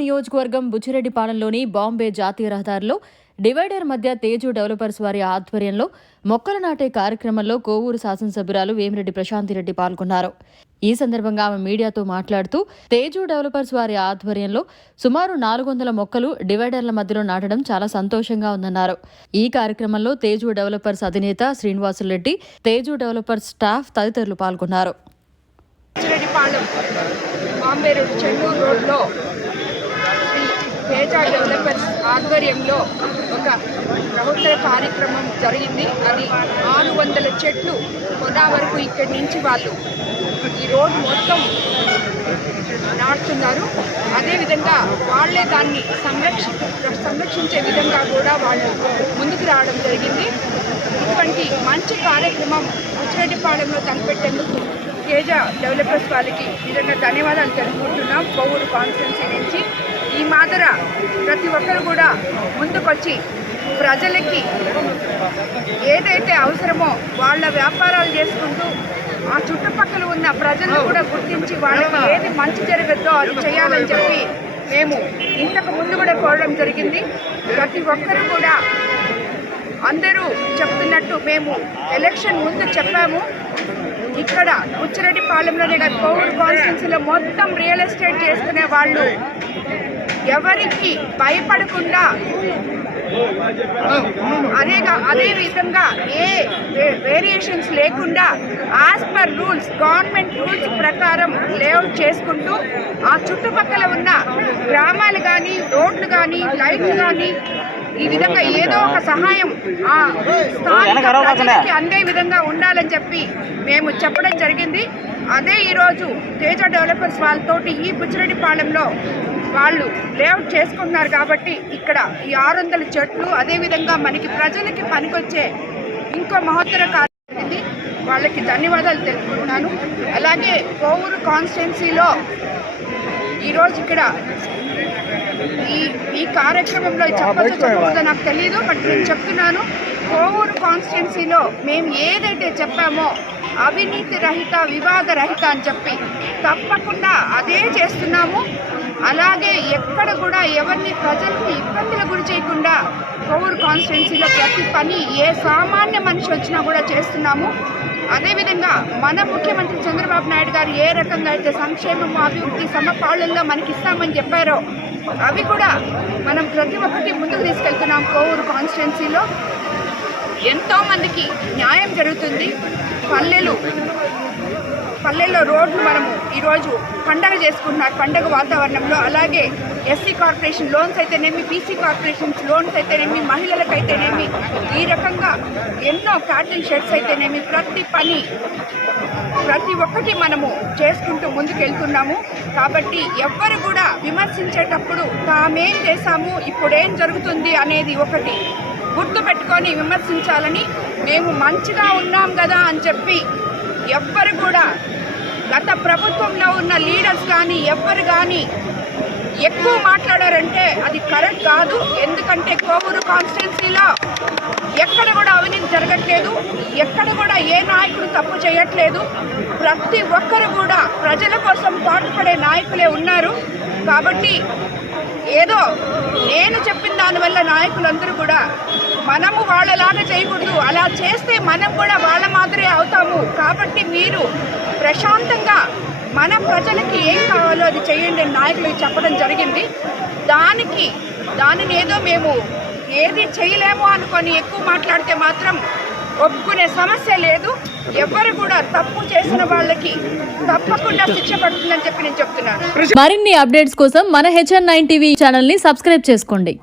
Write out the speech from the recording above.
నియోజకవర్గం బుచ్చిరెడ్డిపాలెంలోని బాంబే జాతీయ రహదారిలో డివైడర్ మధ్య తేజు డెవలపర్స్ వారి ఆధ్వర్యంలో మొక్కలు నాటే కార్యక్రమంలో కోవూరు శాసనసభ్యురాలు వేమిరెడ్డి ప్రశాంతిరెడ్డి పాల్గొన్నారు. ఈ సందర్భంగా ఆమె మీడియాతో మాట్లాడుతూ తేజు డెవలపర్స్ వారి ఆధ్వర్యంలో సుమారు 400 మొక్కలు డివైడర్ల మధ్యలో నాటడం చాలా సంతోషంగా ఉందన్నారు. ఈ కార్యక్రమంలో తేజు డెవలపర్స్ అధినేత శ్రీనివాసులరెడ్డి, తేజు డెవలపర్స్ స్టాఫ్ తదితరులు పాల్గొన్నారు. బాంబే చెన్నూరు రోడ్లో తేజ డెవలపర్స్ ఆధ్వర్యంలో ఒక ప్రభుత్వ కార్యక్రమం జరిగింది. అది 600 చెట్లు కొనా వరకు ఇక్కడి నుంచి వాళ్ళు ఈ రోడ్డు మొత్తం నాటుతున్నారు. అదేవిధంగా వాళ్లే దాన్ని సంరక్షించే విధంగా కూడా వాళ్ళు ముందుకు రావడం జరిగింది. ఇటువంటి మంచి కార్యక్రమం బుచ్చిరెడ్డిపాలెంలో తలపెట్టేందుకు తేజ డెవలపర్స్ వాళ్ళకి నిజంగా ధన్యవాదాలు తెలుపుకుంటున్నాం. కోవూరు కాన్స్టిట్యున్సీ నుంచి ఈ మాదిర ప్రతి ఒక్కరు కూడా ముందుకొచ్చి ప్రజలకి ఏదైతే అవసరమో వాళ్ళ వ్యాపారాలు చేసుకుంటూ ఆ చుట్టుపక్కల ఉన్న ప్రజలను కూడా గుర్తించి వాళ్ళకి ఏది మంచి జరగద్దో అది చేయాలని చెప్పి మేము ఇంతకు ముందు కూడా కోరడం జరిగింది. ప్రతి ఒక్కరు కూడా అందరూ చెప్తున్నట్టు మేము ఎలక్షన్ ముందు చెప్పాము. ఇక్కడ బుచ్చిరెడ్డిపాలెంలోనే కాదు, కోవూరు కాన్స్టిట్యున్సీలో మొత్తం రియల్ ఎస్టేట్ చేసుకునే వాళ్ళు ఎవరికి భయపడకుండా అదే విధంగా ఏ వేరియేషన్స్ లేకుండా as per rules, government rules ప్రకారం లేఅవుట్ చేసుకుంటూ ఆ చుట్టుపక్కల ఉన్న గ్రామాలు కానీ, రోడ్లు కానీ, లైట్లు కానీ ఈ విధంగా ఏదో ఒక సహాయం ఆ స్థానిక ప్రజలకి అందే విధంగా ఉండాలని చెప్పి మేము చెప్పడం జరిగింది. అదే ఈరోజు తేజ డెవలపర్స్ వాళ్ళతోటి ఈ బుచ్చిరెడ్డిపాలెంలో వాళ్ళు లేఅవుట్ చేసుకుంటున్నారు. కాబట్టి ఇక్కడ ఈ 600 చెట్లు అదేవిధంగా మనకి ప్రజలకి పనికొచ్చే ఇంకో మహత్తర కార్యక్రమం, వాళ్ళకి ధన్యవాదాలు తెలుపుకుంటున్నాను. అలాగే కోవూరు కాన్స్టిట్యున్సీలో ఈరోజు ఇక్కడ ఈ కార్యక్రమంలో చెప్పకూడదో నాకు తెలియదు, బట్ నేను చెప్తున్నాను. కోవూరు కాన్స్టిట్యున్సీలో మేము ఏదైతే చెప్పామో అవినీతి రహిత, వివాద రహిత అని చెప్పి తప్పకుండా అదే చేస్తున్నాము. అలాగే ఎక్కడ కూడా ఎవరిని ప్రజల్ని ఇబ్బందులకు గురి చేయకుండా కోవూరు కాన్స్టిట్యున్సీలో ప్రతి పని ఏ సామాన్య మనిషి వచ్చినా కూడా చేస్తున్నాము. అదేవిధంగా మన ముఖ్యమంత్రి చంద్రబాబు నాయుడు గారు ఏ రకంగా అయితే సంక్షేమము, అభివృద్ధి సమపాళ్లలో మనకి ఇస్తామని చెప్పారో అవి కూడా మనం ప్రతి ఒక్కటి ముందుకు తీసుకెళ్తున్నాం. కోవూరు కాన్స్టిట్యున్సీలో ఎంతోమందికి న్యాయం జరుగుతుంది. పల్లెల్లో రోడ్లు మనము ఈరోజు పండగ చేసుకుంటున్నారు, పండగ వాతావరణంలో. అలాగే ఎస్సీ కార్పొరేషన్ లోన్స్ అయితేనేమి, బీసీ కార్పొరేషన్స్ లోన్స్ అయితేనేమి, మహిళలకైతేనేమి, ఈ రకంగా ఎన్నో క్యాటరింగ్ షెడ్స్ అయితేనేమి, ప్రతి పని ప్రతి ఒక్కటి మనము చేసుకుంటూ ముందుకెళ్తున్నాము. కాబట్టి ఎవ్వరు కూడా విమర్శించేటప్పుడు తామేం చేశాము, ఇప్పుడేం జరుగుతుంది అనేది ఒకటి గుర్తు పెట్టుకొని విమర్శించాలని, మేము మంచిగా ఉన్నాం కదా అని చెప్పి ఎవ్వరు కూడా గత ప్రభుత్వంలో ఉన్న లీడర్స్ కానీ ఎవ్వరు కానీ ఎక్కువ మాట్లాడారంటే అది కరెక్ట్ కాదు. ఎందుకంటే కోవూరు కాన్స్టిట్యున్సీలో ఎక్కడ కూడా అవినీతి జరగట్లేదు, ఎక్కడ కూడా ఏ నాయకుడు తప్పు చేయట్లేదు. ప్రతి ఒక్కరు కూడా ప్రజల కోసం పాటుపడే నాయకులే ఉన్నారు. కాబట్టి ఏదో నేను చెప్పిన దానివల్ల నాయకులందరూ కూడా మనము వాళ్ళలాగా చేయకూడదు, అలా చేస్తే మనం కూడా వాళ్ళ మాదిరే అవుతాము. కాబట్టి మీరు ప్రశాంతంగా మన ప్రజలకి ఏం కావాలో అది చేయండి అని నాయకులకు చెప్పడం జరిగింది. దానిని ఏదో మేము ఏది చేయలేమో అనుకొని ఎక్కువ మాట్లాడితే మాత్రం ఒప్పుకునే సమస్య లేదు. ఎవరు కూడా తప్పు చేసిన వాళ్ళకి తప్పకుండా శిక్ష పడుతుందని చెప్పి నేను చెప్తున్నాను. మరిన్ని అప్డేట్స్ కోసం మన HN9 టీవీ ఛానల్ని సబ్స్క్రైబ్ చేసుకోండి.